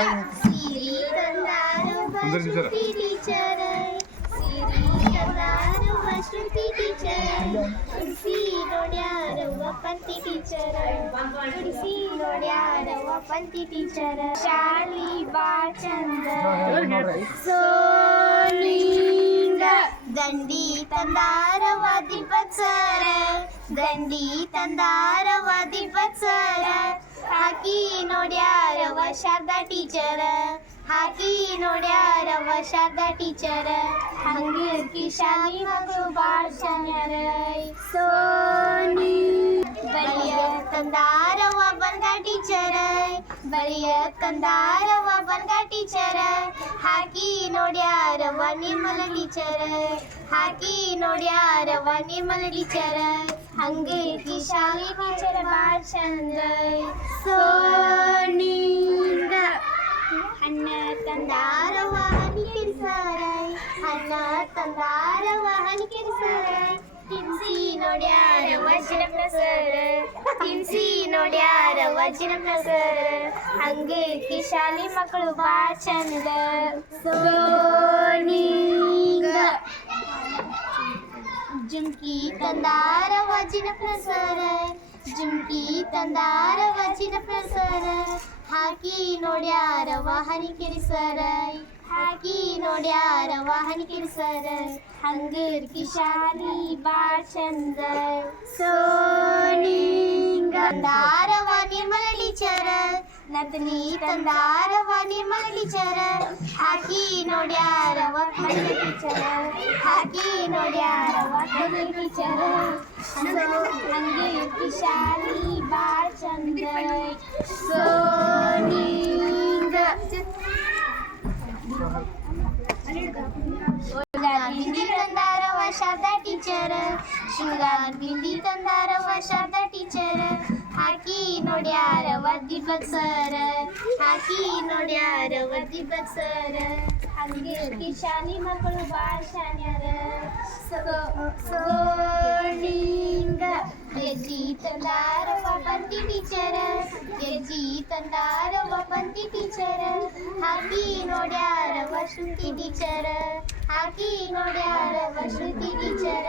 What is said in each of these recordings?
ಸಿರಿ ತಂದಾರುವ ಶ್ರುತಿ ಟೀಚರ್ ಸಿರಿ ತಂದಾರುವ ಶ್ರುತಿ ಟೀಚರ್ ಉಡಿಸಿ ನೋಡ್ಯಾರವ್ವ ಪಂತಿ ಟೀಚರ್ ಉಡಿಸಿ ನೋಡ್ಯಾರವ್ವ ಪಂತಿ ಟೀಚರ್ ಶಾಲಿ ಬಾಳ್ ಚಂದ ಸೋನಿಂಗ ದಂಡಿ ತಂದಾರವ ದೀಪಕ್ ಸರ ದಂಡಿ ತಂದಾರವ ದೀಪಕ್ ಸರ ಹಾಕಿ ನೋಡ್ಯಾರವ ಶಾರದಾ ಟೀಚರ್ ಹಾಕಿ ನೋಡ್ಯಾರವ ಶಾರದಾ ಟೀಚರ್ ಹಂಗಿರ್ಕಿ ಶಾಲಿ ಮಗಳು ಬಾಳ್ ಶಾನ್ಯಾರ ಸೋನಿ ಬಳಿಯ ತಂದಾರವ ಬಂದ ಟೀಚರ್ ಬಳಿಯ ತಂದಾರವ ಬಂದ ಟೀಚರ್ ಹಾಕಿ ನೋಡ್ಯಾರವ ನಿರ್ಮಲ ಟೀಚರ್ ಹಾಕಿ ನೋಡ್ಯಾರವ ನಿರ್ಮಲ ಟೀಚರ್ ಹಂಗೈತಿ ಶಾಲಿ ಟೀಚರ್ ಬಾಳ್ ಚಂದ ಸೋನಿಂದ ತಂದಾರವ ಹನಿ ಕಿರ್ಸಾರ. ತಿನ್ಸಿ ನೋಡ್ಯಾರ ವಜ್ರ ಪ್ರಸರ ತಿನ್ಸಿ ನೋಡ್ಯಾರ ವಜ್ರ ಪ್ರಸರ ಹಂಗೆ ಶಾಲಿ ಮಕ್ಕಳು ಬಾ ಚಂದ. ಸೋನಿಂಗ ಜುಮ್ಕಿ ತಂದಾರ ವಜಿನ ಪ್ರಸರ ಜುಮ್ಕಿ ತಂದಾರ ವಜ್ರ ಪ್ರಸರ ಹಾಕಿ ನೋಡ್ಯಾರ ವಾಹನಿ ಕಿರಿಸರ. ಹಾಕಿ ನೋಡ್ಯಾರ ವಾಹನಿ ಕಿರಿಸರ. ಹಂಗರ್ ಕಿಶಾಲಿ ಬಾಳ್ ಚಂದ. ಸೋನಿಂಗ ತಂದಾರವ ನಿರ್ಮಲ ಚರ ನತನಿ ತಂದಾರವ ನಿರ್ಮಲ ಚರ ಹಾಕಿ ನೋಡ್ಯಾರ ವಾಹನ ಟೀಚರ್ ಹಾಕಿ ನೋಡ್ಯಾರವ ವಾಹನ ಟೀಚರ್ ಹಂಗೆ ಶಾಲಿ ಬಾಳ್ ಚಂದ. ಸೋನಿಂಗ ಬಿಂದಿ ತಂದಾರವ ಶಾರದಾ ಟೀಚರ್ ಶೃಂಗಾರ ಬಿಂದಿ ತಂದಾರವ ಶಾರದಾ ಟೀಚರ್ ಹಾಕಿ ನೋಡ್ಯಾರವ ದೀಪಕ್ ಸರ್. ಹಾಕಿ ನೋಡ್ಯಾರವ ದೀಪಕ್ ಸರ್. ಹಂಗೆ ಶಾಲಿ ಮಕ್ಕಳು ಭಾಳ ಶಾನ್ಯಾರ. ಸೋಣಿಂಗ ಗೆಜ್ಜಿ ತಂದಾರವ ವಪಂತಿ ಟೀಚರ್ ಗೆಜ್ಜಿ ತಂದಾರವ ವಪಂತಿ ಟೀಚರ್ ಹಾಕಿ ನೋಡ್ಯಾರವ ಶ್ರುತಿ ಟೀಚರ್ ಹಾಕಿ ನೋಡ್ಯಾರವ ಶ್ರುತಿ ಟೀಚರ್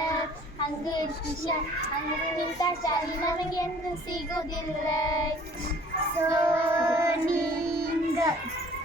ಹಂಗೆ ಹಂಗಿಂತ ಶಾಲಿ ನಮಗೆಂದು ಸಿಗೋದಿಲ್ಲ ಸೋನಿಂಗ